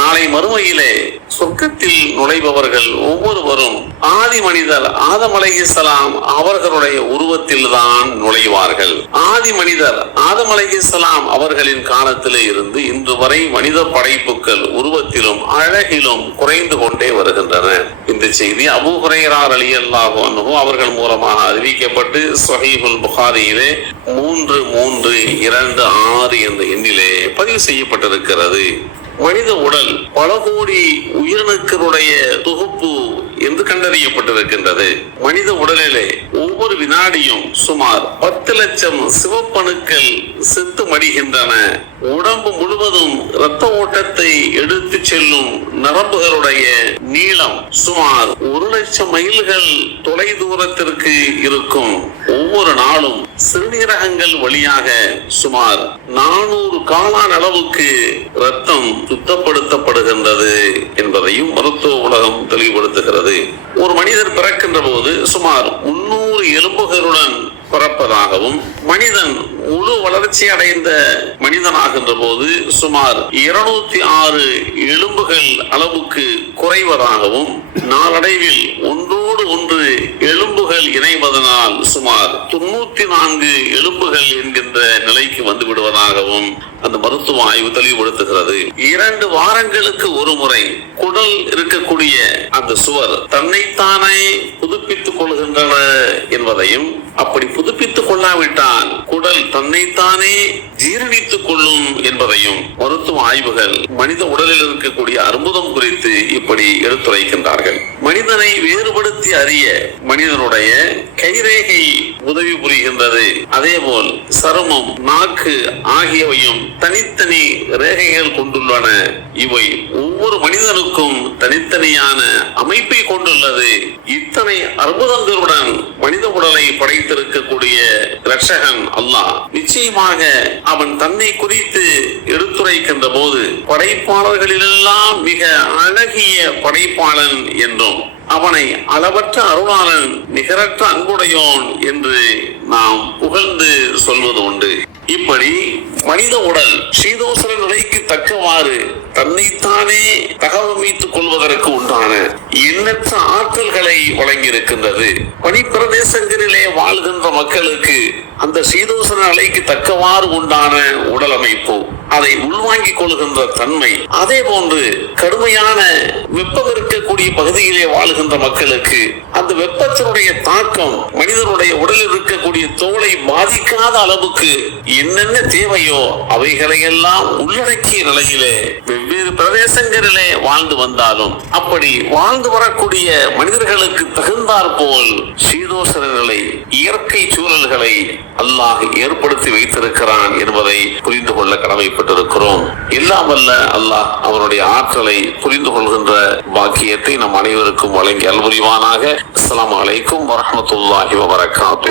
நாளை மறுமையிலே சொர்க்கத்தில் நுழைபவர்கள் ஒவ்வொருவரும் ஆதி மனிதர் ஆதம் அலைஹிஸ்ஸலாம் அவர்களுடைய உருவத்தில் தான் நுழைவார்கள். ஆதி மனிதர் ஆதம் அலைஹிஸ்ஸலாம் அவர்களின் காலத்திலே இருந்து இன்று வரை மனித படைப்புகள் உருவத்திலும் அழகிலும் குறைந்து கொண்டே வருகின்றன. இந்த செய்தி அபு குறையரார் அலி அன்ஹு அவர்கள் மூலமாக அறிவிக்கப்பட்டு சஹீபுல் புகாரியிலே மூன்று மூன்று இரண்டு ஆறு என்ற எண்ணிலே பதிவு செய்யப்பட்டிருக்கிறது. மனித உடல் பல கோடி உயிரணுக்களுடைய தொகுப்பு கண்டறியப்பட்டிருக்கின்றது. மனித உடலிலே ஒவ்வொரு வினாடியும் சுமார் பத்து லட்சம் சிவப்பணுக்கள் செத்து மடிகின்றன. உடம்பு முழுவதும் இரத்த ஓட்டத்தை எடுத்து செல்லும் நரம்புகளுடைய நீளம் சுமார் ஒரு லட்சம் மைல்கள் தொலை தூரத்திற்கு இருக்கும். ஒவ்வொரு நாளும் சிறுநீரகங்கள் வழியாக சுமார் நானூறு காலான் அளவுக்கு ரத்தம் சுத்தப்படுத்தப்படுகின்றது என்பதையும் மருத்துவ உலகம் தெளிவுபடுத்துகிறது. ஒரு மனிதர் பிறக்கின்ற போது சுமார் முன்னூறு எலும்புகளுடன் பிறப்பதாகவும் மனிதன் முழு வளர்ச்சி அடைந்த மனிதனாகின்ற போது சுமார் இருநூத்தி ஆறு எலும்புகள் அளவுக்கு குறைவதாகவும் நாளடைவில் ஒன்று எலும்புகள் இணைவதனால் சுமார் தொண்ணூத்தி நான்கு எலும்புகள் என்கின்ற நிலைக்கு வந்து விடுவதாகவும் அந்த மருத்துவ ஆய்வு தெளிவுபடுத்துகிறது. இரண்டு வாரங்களுக்கு ஒரு முறை குடல் இருக்கக்கூடிய அந்த சுவர் தன்னைத்தானே புதுப்பித்துக் கொள்கின்றன என்பதையும் அப்படி புதுப்பித்துக் கொள்ளாவிட்டால் குடல் தன்னைத்தானே ஜீரணித்துக் கொள்ளும் என்பதையும் மருத்துவ ஆய்வுகள் மனித உடலில் இருக்கக்கூடிய அற்புதம் குறித்து இப்படி எடுத்துரைக்கின்றார்கள். மனிதனை வேறுபடுத்தி அறிய மனிதனுடைய கைரேகை உதவி புரிகின்றது. அதேபோல் சருமம் நாக்கு ஆகியவையும் தனித்தனி ரேகைகள் கொண்டுள்ளன. இவை ஒவ்வொரு மனிதனுக்கும் தனித்தனியான அமைப்பை கொண்டுள்ளது. இத்தனை அற்புதங்களுடன் மனித உடலை படைத்திருக்க ரட்சகன் அல்லாஹ். நிச்சயமாக அவன் தன்னை குறித்து எடுத்துரைக்கின்ற போது படைப்பாளர்களிலெல்லாம் மிக அழகிய படைப்பாளன் என்றும் அவனை அளவற்ற அருளாளன் நிகரற்ற அன்புடையோன் என்று நாம் புகழ்ந்து சொல்வது உண்டு. இப்படி மனித உடல் சீதோசர நிலைக்கு தக்கவாறு தன்னைத்தானே தகவமைத்துக் கொள்வதற்கு உண்டான எண்ணற்ற ஆற்றல்களை வழங்கியிருக்கின்றது. பனிப்பிரதேசங்களிலே வாழ்கின்ற மக்களுக்கு அந்த சீதோசன அலைக்கு தக்கவாறு உண்டான உடல் அமைப்பு அதை உள்வாங்கிக் கொள்கின்ற தன்மை அதே போன்று கடுமையான வெப்பம் இருக்கக்கூடிய பகுதியிலே வாழ்கின்ற மக்களுக்கு அந்த வெப்பத்தினுடைய தாக்கம் மனிதனுடைய உடலில் இருக்கக்கூடிய தோலை பாதிக்காத அளவுக்கு என்னென்ன தேவையோ அவைகளை எல்லாம் உள்ளடக்கி நிலையிலே வெவ்வேறு பிரதேசங்களிலே வாழ்ந்து வந்தாலும் அப்படி வாழ்ந்து வரக்கூடிய மனிதர்களுக்கு தகுந்தாற் போல் சீதோசன இயற்கை சூழல்களை அல்லாஹ் ஏற்படுத்தி வைத்திருக்கிறான் என்பதை புரிந்து கொள்ள கடமைப்பட்டிருக்கிறோம். எல்லாம் அல்ல அல்லாஹ் அவருடைய ஆற்றலை புரிந்து கொள்கின்ற பாக்கியத்தை நம் அனைவருக்கும் வழங்கி அல்புரிவானாக. அஸ்லாம் வலைக்கும் வரமத்துல்லாஹி வரகாத்து